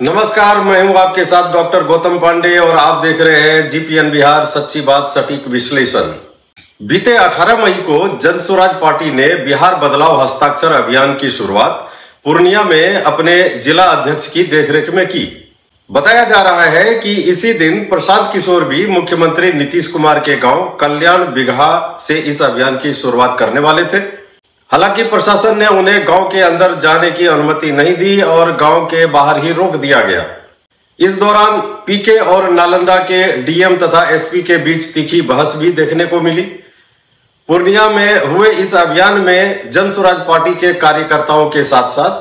नमस्कार, मैं हूं आपके साथ डॉक्टर गौतम पांडे और आप देख रहे हैं जीपीएन बिहार, सच्ची बात सटीक विश्लेषण। बीते 18 मई को जनसुराज पार्टी ने बिहार बदलाव हस्ताक्षर अभियान की शुरुआत पूर्णिया में अपने जिला अध्यक्ष की देखरेख में की। बताया जा रहा है कि इसी दिन प्रशांत किशोर भी मुख्यमंत्री नीतीश कुमार के गांव कल्याण बिगहा से इस अभियान की शुरुआत करने वाले थे। हालांकि प्रशासन ने उन्हें गांव के अंदर जाने की अनुमति नहीं दी और गांव के बाहर ही रोक दिया गया। इस दौरान पीके और नालंदा के डीएम तथा एसपी के बीच तीखी बहस भी देखने को मिली। पूर्णिया में हुए इस अभियान में जनसुराज पार्टी के कार्यकर्ताओं के साथ साथ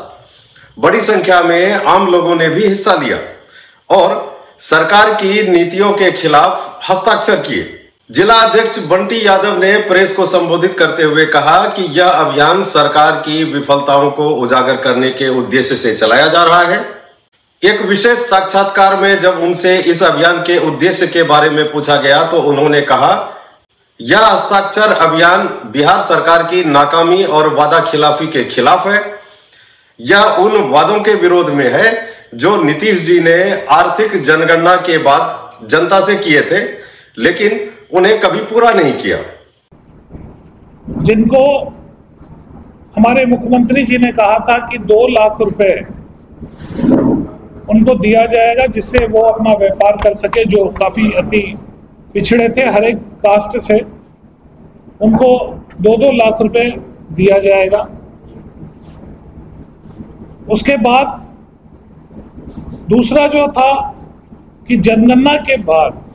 बड़ी संख्या में आम लोगों ने भी हिस्सा लिया और सरकार की नीतियों के खिलाफ हस्ताक्षर किए। जिला अध्यक्ष बंटी यादव ने प्रेस को संबोधित करते हुए कहा कि यह अभियान सरकार की विफलताओं को उजागर करने के उद्देश्य से चलाया जा रहा है। एक विशेष साक्षात्कार में जब उनसे इस अभियान के उद्देश्य के बारे में पूछा गया तो उन्होंने कहा, यह हस्ताक्षर अभियान बिहार सरकार की नाकामी और वादा खिलाफी के खिलाफ है। यह उन वादों के विरोध में है जो नीतीश जी ने आर्थिक जनगणना के बाद जनता से किए थे, लेकिन उन्हें कभी पूरा नहीं किया। जिनको हमारे मुख्यमंत्री जी ने कहा था कि 2 लाख रुपए उनको दिया जाएगा जिससे वो अपना व्यापार कर सके, जो काफी अति पिछड़े थे हर एक कास्ट से, उनको 2-2 लाख रुपए दिया जाएगा। उसके बाद दूसरा जो था कि जनगणना के बाद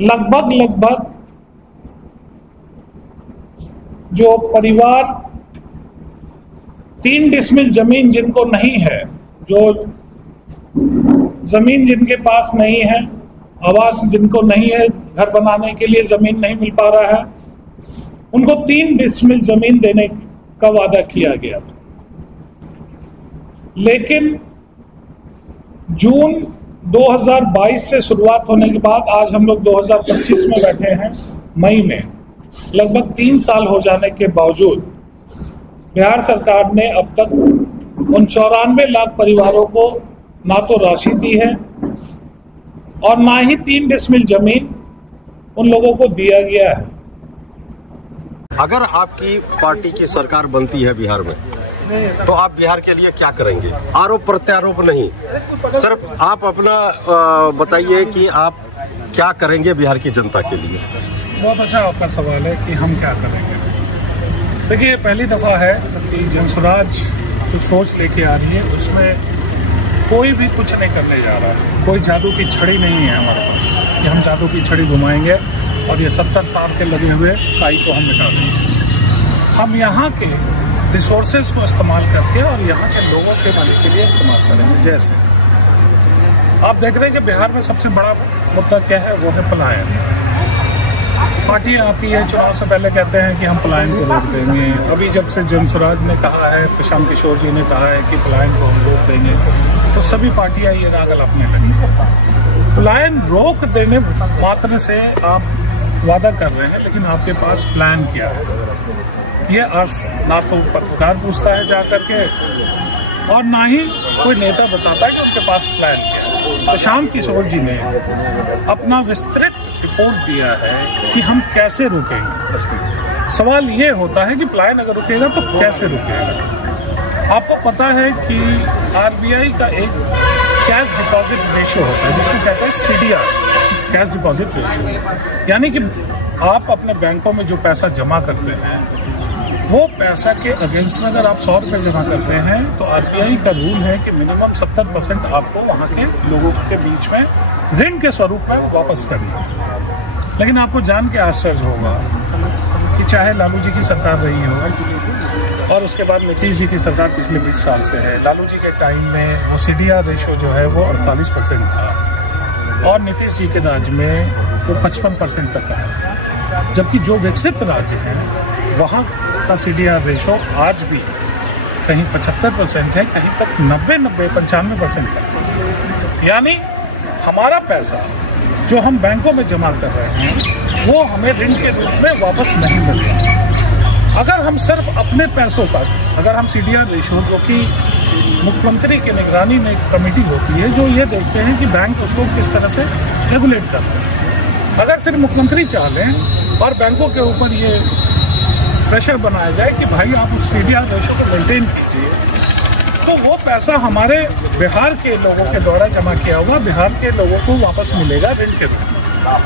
लगभग जो परिवार 3 डिसमिल जमीन जिनको नहीं है, जो जमीन जिनके पास नहीं है, आवास जिनको नहीं है, घर बनाने के लिए जमीन नहीं मिल पा रहा है, उनको 3 डिसमिल जमीन देने का वादा किया गया था। लेकिन जून 2022 से शुरुआत होने के बाद आज हम लोग 2025 में बैठे हैं, मई में लगभग 3 साल हो जाने के बावजूद बिहार सरकार ने अब तक उन 94 लाख परिवारों को ना तो राशि दी है और ना ही 3 डिसमिल जमीन उन लोगों को दिया गया है। अगर आपकी पार्टी की सरकार बनती है बिहार में तो आप बिहार के लिए क्या करेंगे? आरोप प्रत्यारोप नहीं, सिर्फ आप अपना बताइए कि आप क्या करेंगे बिहार की जनता के लिए। बहुत अच्छा आपका सवाल है कि हम क्या करेंगे। देखिए, पहली दफ़ा है कि जनसुराज जो सोच लेके आ रही है उसमें कोई भी कुछ नहीं करने जा रहा है। कोई जादू की छड़ी नहीं है हमारे पास कि हम जादू की छड़ी घुमाएंगे और ये 70 साल के लगे हुए काई को हम मिटा देंगे। हम यहाँ के रिसोर्सेज को इस्तेमाल करके और यहाँ के लोगों के भले के लिए इस्तेमाल करेंगे। जैसे आप देख रहे हैं कि बिहार में सबसे बड़ा मुद्दा क्या है, वो है पलायन। पार्टी आती है, चुनाव से पहले कहते हैं कि हम पलायन को रोक देंगे। अभी जब से जनसुराज ने कहा है, प्रशांत किशोर जी ने कहा है कि पलायन को हम रोक देंगे, तो सभी पार्टियां ये राग अलापने लगी। पलायन रोक देने मात्र से आप वादा कर रहे हैं, लेकिन आपके पास प्लान क्या है? ये आज ना तो पत्रकार पूछता है जा करके और ना ही कोई नेता बताता है कि उनके पास प्लान क्या है। प्रशांत किशोर जी ने अपना विस्तृत रिपोर्ट दिया है कि हम कैसे रुकेंगे। सवाल ये होता है कि प्लान अगर रुकेगा तो कैसे रुकेगा। आपको पता है कि आरबीआई का एक कैश डिपॉजिट रेशियो होता है जिसको कहते हैं सीडीआर, कैश डिपॉजिट रेशियो। यानी कि आप अपने बैंकों में जो पैसा जमा करते हैं वो पैसा के अगेंस्ट में अगर आप 100 रुपये जमा करते हैं तो आरबीआई का रूल है कि मिनिमम 70% आपको वहाँ के लोगों के बीच में ऋण के स्वरूप में वापस करना है। लेकिन आपको जान के आश्चर्य होगा कि चाहे लालू जी की सरकार रही हो और उसके बाद नीतीश जी की सरकार पिछले 20 साल से है, लालू जी के टाइम में वो सीडीआर रेशो जो है वो 48% था और नीतीश जी के राज्य में वो 55% तक है। जबकि जो विकसित राज्य हैं वहाँ का सीडीआर रेशो आज भी कहीं 75% है, कहीं तक 90-95% तक। यानी हमारा पैसा जो हम बैंकों में जमा कर रहे हैं वो हमें ऋण के रूप में वापस नहीं मिल रहा। अगर हम सिर्फ अपने पैसों पर, अगर हम सीडीआर रेशो जो कि मुख्यमंत्री की निगरानी में एक कमेटी होती है जो ये देखते हैं कि बैंक उसको किस तरह से रेगुलेट करते हैं। अगर सिर्फ मुख्यमंत्री चाह लें और बैंकों के ऊपर ये प्रेशर बनाया जाए कि भाई आप उस CDR रेशो को मेंटेन कीजिए, तो वो पैसा हमारे बिहार के लोगों के द्वारा जमा किया हुआ बिहार के लोगों को वापस मिलेगा ऋण के रूप में।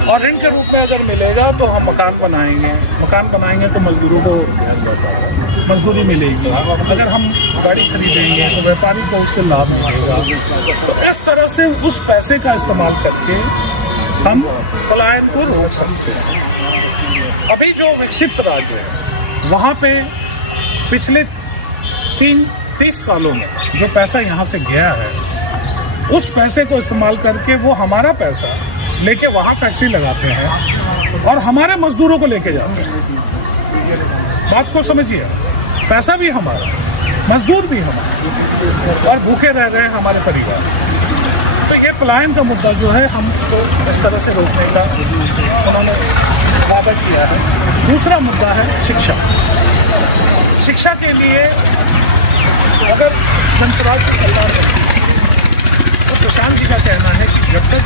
और ऋण के रूप में अगर मिलेगा तो हम मकान बनाएंगे तो मजदूरों को मजदूरी मिलेगी, अगर हम गाड़ी खरीदेंगे तो व्यापारी को उससे लाभ मिलेगा। तो इस तरह से उस पैसे का इस्तेमाल करके हम पलायन को रोक सकते हैं। अभी जो विकसित राज्य है वहाँ पे पिछले 30 सालों में जो पैसा यहाँ से गया है, उस पैसे को इस्तेमाल करके वो हमारा पैसा लेके वहाँ फैक्ट्री लगाते हैं और हमारे मजदूरों को लेके जाते हैं। बात को समझिए, पैसा भी हमारा, मजदूर भी हमारा, और भूखे रह रहे हैं हमारे परिवार। तो ये पलायन का मुद्दा जो है हम उसको इस तरह से रोकने का उन्होंने वादा किया है। दूसरा मुद्दा है शिक्षा। शिक्षा के लिए अगर जनसुराज की सरकार करती है तो प्रशांत जी का कहना है कि जब तक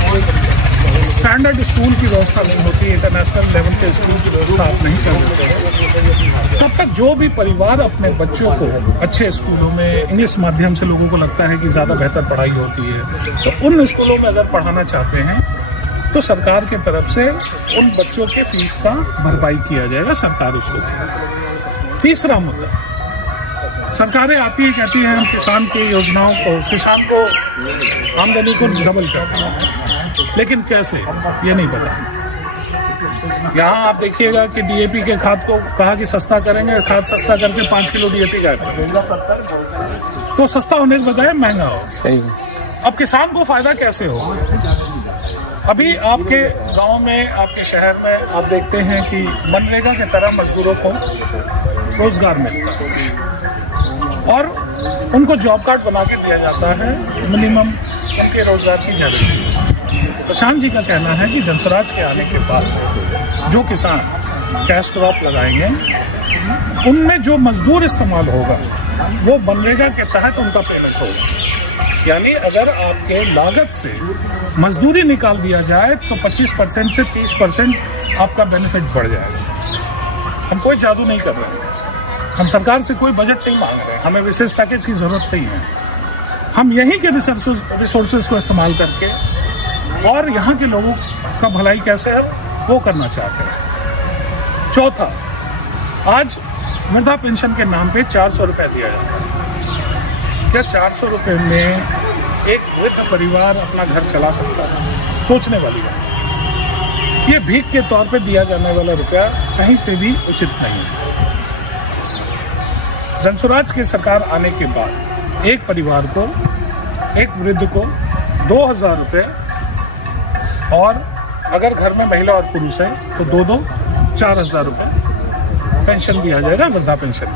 स्टैंडर्ड स्कूल की व्यवस्था नहीं होती, इंटरनेशनल लेवल के स्कूल की व्यवस्था आप नहीं कर देते, तब तक जो भी परिवार अपने बच्चों को अच्छे स्कूलों में इंग्लिश माध्यम से लोगों को लगता है कि ज़्यादा बेहतर पढ़ाई होती है, तो उन स्कूलों में अगर पढ़ाना चाहते हैं तो सरकार की तरफ से उन बच्चों के फीस का भरपाई किया जाएगा, सरकार उसको देगी। तीसरा मुद्दा, सरकारें आती है कहती हैं हम किसान की योजनाओं को, किसान को आमदनी को डबल करते हैं, लेकिन कैसे ये नहीं पता। यहाँ आप देखिएगा कि DAP के खाद को कहा कि सस्ता करेंगे, खाद सस्ता करके 5 किलो DAP का तो सस्ता होने के बजाय महंगा हो। अब किसान को फायदा कैसे हो? अभी आपके गांव में, आपके शहर में आप देखते हैं कि मनरेगा की तरह मजदूरों को रोजगार मिलता है और उनको जॉब कार्ड बना के दिया जाता है, मिनिमम उनके रोजगार की गारंटी। प्रशांत जी का कहना है कि जनसुराज के आने के बाद जो किसान कैश क्रॉप लगाएंगे उनमें जो मजदूर इस्तेमाल होगा वो मनरेगा के तहत उनका पेमेंट होगा। यानी अगर आपके लागत से मजदूरी निकाल दिया जाए तो 25% से 30% आपका बेनिफिट बढ़ जाएगा। हम कोई जादू नहीं कर रहे हैं, हम सरकार से कोई बजट नहीं मांग रहे हैं, हमें विशेष पैकेज की जरूरत नहीं है। हम यहीं के रिसोर्सेज को इस्तेमाल करके और यहाँ के लोगों का भलाई कैसे है वो करना चाहते हैं। चौथा, आज वृद्धा पेंशन के नाम पे 400 रुपये दिया जाता है। क्या 400 रुपये में एक वृद्ध परिवार अपना घर चला सकता है? सोचने वाली बात। ये भीख के तौर पे दिया जाने वाला रुपया कहीं से भी उचित नहीं है। जनसुराज की सरकार आने के बाद एक परिवार को, एक वृद्ध को 2000 रुपये, और अगर घर में महिला और पुरुष है तो 2-2 4000 रुपये पेंशन दिया जाएगा, वृद्धा पेंशन।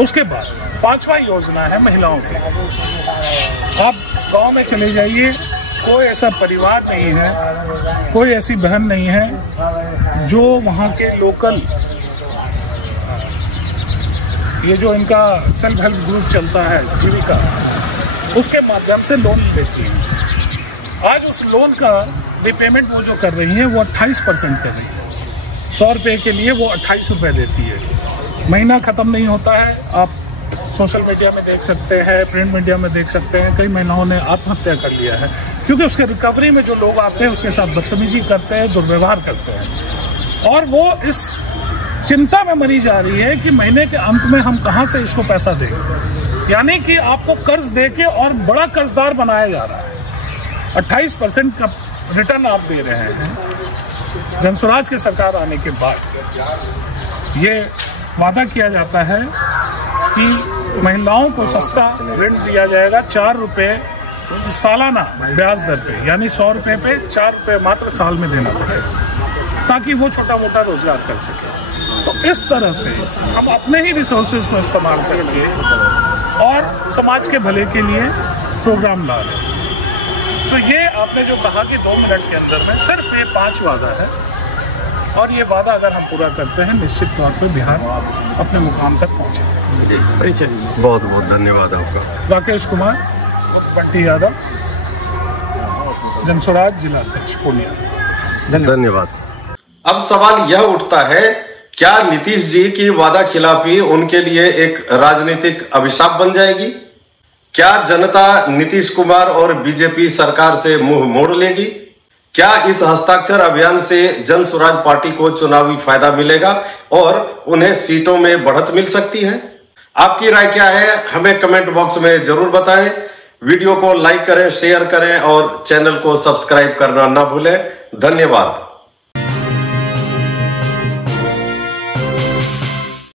उसके बाद 5वां योजना है महिलाओं की। आप गांव में चले जाइए, कोई ऐसा परिवार नहीं है, कोई ऐसी बहन नहीं है जो वहाँ के लोकल, ये जो इनका सेल्फ हेल्प ग्रुप चलता है जीविका, उसके माध्यम से लोन लेती है। आज उस लोन का रिपेमेंट वो जो कर रही है वो 28% कर रही है। 100 रुपये के लिए वो 28 रुपये देती है। महीना ख़त्म नहीं होता है, आप सोशल मीडिया में देख सकते हैं, प्रिंट मीडिया में देख सकते हैं, कई महिलाओं ने आत्महत्या कर लिया है क्योंकि उसके रिकवरी में जो लोग आते हैं उसके साथ बदतमीजी करते हैं, दुर्व्यवहार करते हैं, और वो इस चिंता में मरी जा रही है कि महीने के अंत में हम कहाँ से इसको पैसा देंगे। यानी कि आपको कर्ज दे के और बड़ा कर्जदार बनाया जा रहा है। 28% का रिटर्न आप दे रहे हैं। जनसुराज की सरकार आने के बाद ये वादा किया जाता है कि महिलाओं को सस्ता ऋण दिया जाएगा, 4 रुपये सालाना ब्याज दर पे, यानी 100 रुपये पे 4 रुपये मात्र साल में देना पड़ेगा ताकि वो छोटा मोटा रोजगार कर सके। तो इस तरह से हम अपने ही रिसोर्सेज को इस्तेमाल करके और समाज के भले के लिए प्रोग्राम ला रहे हैं। तो ये आपने जो कहा कि 2 मिनट के अंदर में सिर्फ ये 5 वादा है, और ये वादा अगर हम पूरा करते हैं निश्चित तौर पर बिहार अपने मुकाम तक पहुँचेगा। जी बहुत बहुत धन्यवाद आपका। राकेश कुमार उर्फ बंटी यादव, जनसुराज जिला अध्यक्ष पूर्णिया। धन्यवाद। अब सवाल यह उठता है, क्या नीतीश जी की वादा खिलाफी उनके लिए एक राजनीतिक अभिशाप बन जाएगी? क्या जनता नीतीश कुमार और बीजेपी सरकार से मुंह मोड़ लेगी? क्या इस हस्ताक्षर अभियान से जन स्वराज पार्टी को चुनावी फायदा मिलेगा और उन्हें सीटों में बढ़त मिल सकती है? आपकी राय क्या है, हमें कमेंट बॉक्स में जरूर बताएं। वीडियो को लाइक करें, शेयर करें और चैनल को सब्सक्राइब करना ना भूलें। धन्यवाद।